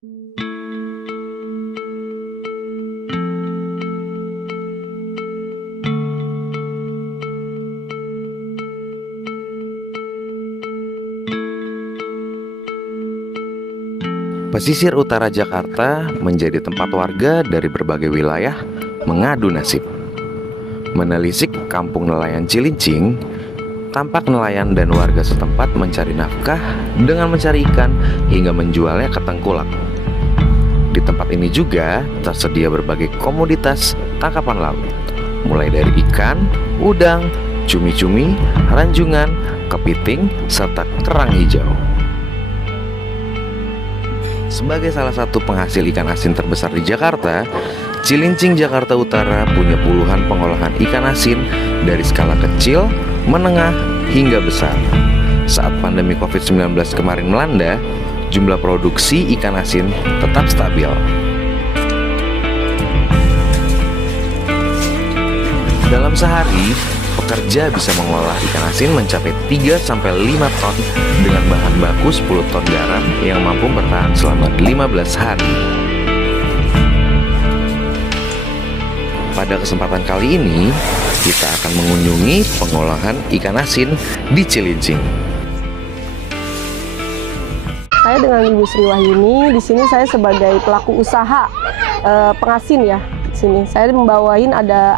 Pesisir utara Jakarta menjadi tempat warga dari berbagai wilayah mengadu nasib. Menelisik kampung nelayan Cilincing, tampak nelayan dan warga setempat mencari nafkah dengan mencari ikan hingga menjualnya ke tengkulak. Di tempat ini juga tersedia berbagai komoditas tangkapan laut, mulai dari ikan, udang, cumi-cumi, ranjungan, kepiting, serta kerang hijau. Sebagai salah satu penghasil ikan asin terbesar di Jakarta, Cilincing Jakarta Utara punya puluhan pengolahan ikan asin dari skala kecil, menengah, hingga besar. Saat pandemi COVID-19 kemarin melanda, jumlah produksi ikan asin tetap stabil. Dalam sehari, pekerja bisa mengolah ikan asin mencapai 3-5 ton dengan bahan baku 10 ton garam yang mampu bertahan selama 15 hari. Pada kesempatan kali ini, kita akan mengunjungi pengolahan ikan asin di Cilincing. Saya dengan Ibu Sri Wahyuni, di sini saya sebagai pelaku usaha pengasin ya. Di sini saya membawain ada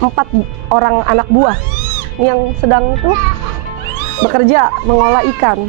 4 orang anak buah yang sedang bekerja mengolah ikan.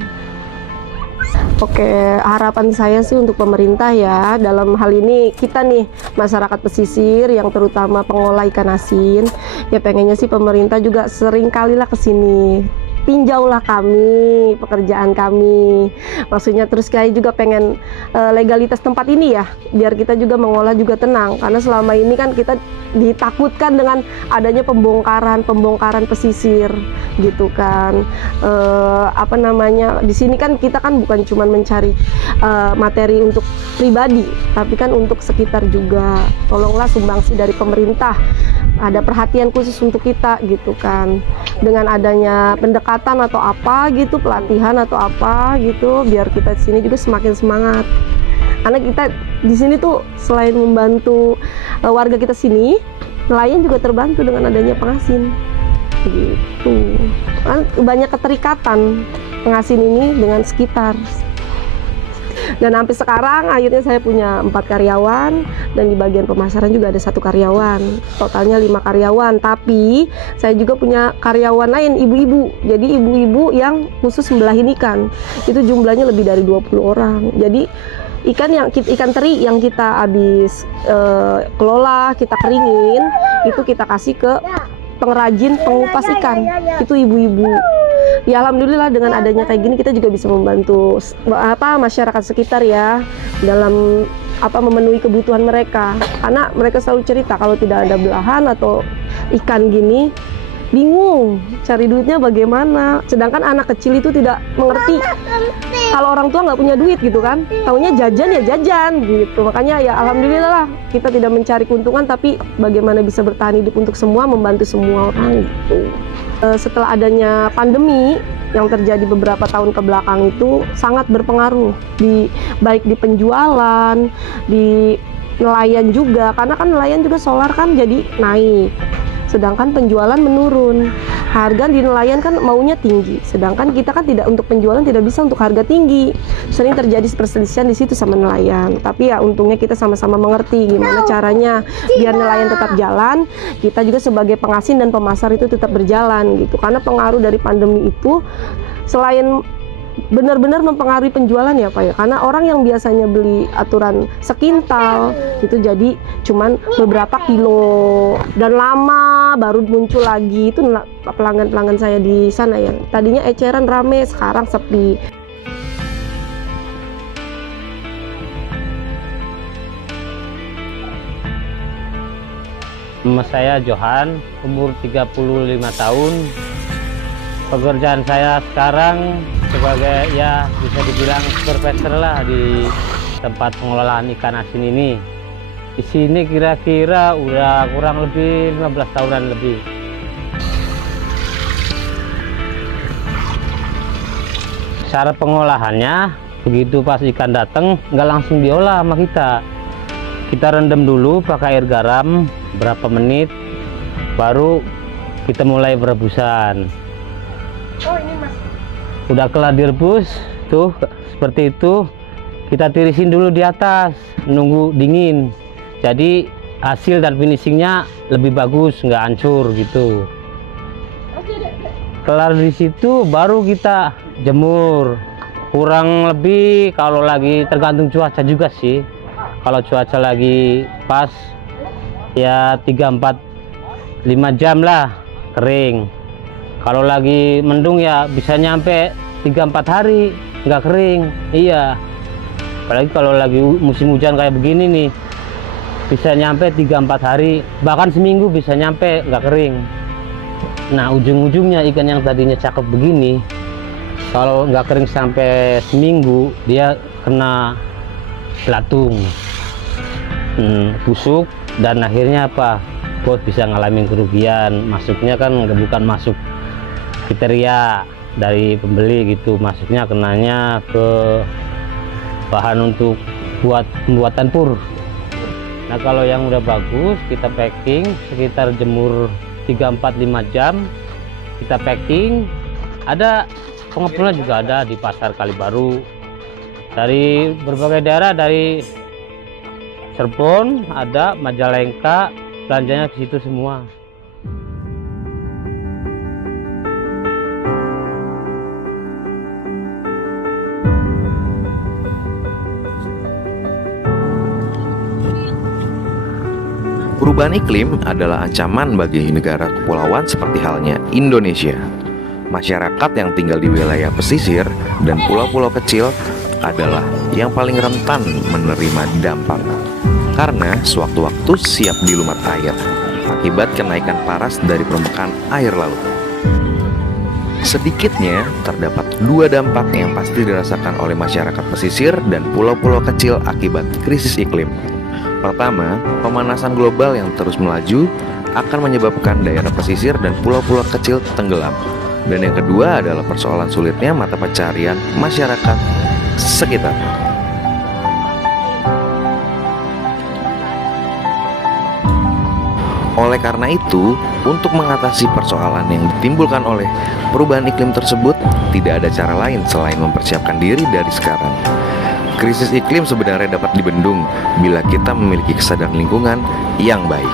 Oke, harapan saya sih untuk pemerintah ya, dalam hal ini kita nih masyarakat pesisir yang terutama pengolah ikan asin, ya pengennya sih pemerintah juga sering kalilah ke sini. Tinjaulah kami, pekerjaan kami. Maksudnya terus kayak juga pengen legalitas tempat ini ya, biar kita juga mengolah juga tenang. Karena selama ini kan kita ditakutkan dengan adanya pembongkaran pesisir gitu kan. Di sini kan kita kan bukan cuma mencari materi untuk pribadi, tapi kan untuk sekitar juga. Tolonglah sumbangsi dari pemerintah, ada perhatian khusus untuk kita gitu kan, dengan adanya pendekatan atau apa gitu, pelatihan atau apa gitu, biar kita di sini juga semakin semangat. Karena kita di sini tuh selain membantu warga kita sini, nelayan juga terbantu dengan adanya pengasin gitu kan, banyak keterikatan pengasin ini dengan sekitar. Dan sampai sekarang akhirnya saya punya 4 karyawan, dan di bagian pemasaran juga ada 1 karyawan, totalnya 5 karyawan. Tapi saya juga punya karyawan lain, ibu-ibu. Jadi ibu-ibu yang khusus membelahin ikan, itu jumlahnya lebih dari 20 orang. Jadi ikan teri yang kita habis kelola, kita keringin, itu kita kasih ke pengrajin pengupas ikan, itu ibu-ibu. Ya alhamdulillah dengan adanya kayak gini kita juga bisa membantu masyarakat sekitar ya, dalam memenuhi kebutuhan mereka. Karena mereka selalu cerita kalau tidak ada belahan atau ikan gini, bingung cari duitnya bagaimana. Sedangkan anak kecil itu tidak mengerti kalau orang tua nggak punya duit gitu kan, taunya jajan ya jajan gitu. Makanya ya alhamdulillah lah, kita tidak mencari keuntungan, tapi bagaimana bisa bertahan hidup untuk semua, membantu semua orang gitu. Setelah adanya pandemi yang terjadi beberapa tahun ke belakang itu sangat berpengaruh baik di penjualan, di nelayan juga, karena kan nelayan juga solar kan jadi naik, sedangkan penjualan menurun. Harga di nelayan kan maunya tinggi, sedangkan kita kan tidak, untuk penjualan tidak bisa untuk harga tinggi. Sering terjadi perselisihan di situ sama nelayan. Tapi ya untungnya kita sama-sama mengerti gimana caranya biar nelayan tetap jalan, kita juga sebagai pengasin dan pemasar itu tetap berjalan gitu. Karena pengaruh dari pandemi itu selain benar-benar mempengaruhi penjualan ya Pak ya, karena orang yang biasanya beli aturan sekintal itu jadi cuman beberapa kilo, dan lama baru muncul lagi. Itu pelanggan-pelanggan saya di sana ya, tadinya eceran rame, sekarang sepi. Nama saya Johan, umur 35 tahun. Pekerjaan saya sekarang sebagai ya bisa dibilang supervisor lah di tempat pengelolaan ikan asin ini. Di sini kira-kira udah kurang lebih 15 tahunan lebih. Cara pengolahannya begitu pas ikan datang nggak langsung diolah sama kita. Kita rendam dulu pakai air garam berapa menit, baru kita mulai perebusan. Oh ini mas. Udah kelar direbus tuh seperti itu, kita tirisin dulu di atas, nunggu dingin. Jadi hasil dan finishingnya lebih bagus, nggak hancur gitu. Kelar di situ baru kita jemur. Kurang lebih kalau lagi tergantung cuaca juga sih. Kalau cuaca lagi pas ya 3-4-5 jam lah kering. Kalau lagi mendung ya bisa nyampe 3-4 hari nggak kering. Iya. Apalagi kalau lagi musim hujan kayak begini nih, bisa nyampe 3-4 hari, bahkan seminggu bisa nyampe nggak kering. Nah ujung-ujungnya ikan yang tadinya cakep begini, kalau nggak kering sampai seminggu dia kena belatung, busuk, dan akhirnya apa, bos bisa ngalamin kerugian. Masuknya kan bukan masuk kriteria dari pembeli gitu, masuknya kenanya ke bahan untuk buat pembuatan pur. Nah kalau yang udah bagus kita packing, sekitar jemur 3-4-5 jam kita packing. Ada pengepulnya juga ada di pasar Kalibaru, dari berbagai daerah, dari Cirebon ada, Majalengka, belanjanya ke situ semua. Perubahan iklim adalah ancaman bagi negara kepulauan seperti halnya Indonesia. Masyarakat yang tinggal di wilayah pesisir dan pulau-pulau kecil adalah yang paling rentan menerima dampak, karena sewaktu-waktu siap dilumat air akibat kenaikan paras dari permukaan air laut. Sedikitnya terdapat 2 dampak yang pasti dirasakan oleh masyarakat pesisir dan pulau-pulau kecil akibat krisis iklim. Pertama, pemanasan global yang terus melaju akan menyebabkan daerah pesisir dan pulau-pulau kecil tenggelam. Dan yang kedua adalah persoalan sulitnya mata pencarian masyarakat sekitar. Oleh karena itu, untuk mengatasi persoalan yang ditimbulkan oleh perubahan iklim tersebut, tidak ada cara lain selain mempersiapkan diri dari sekarang. Krisis iklim sebenarnya dapat dibendung bila kita memiliki kesadaran lingkungan yang baik.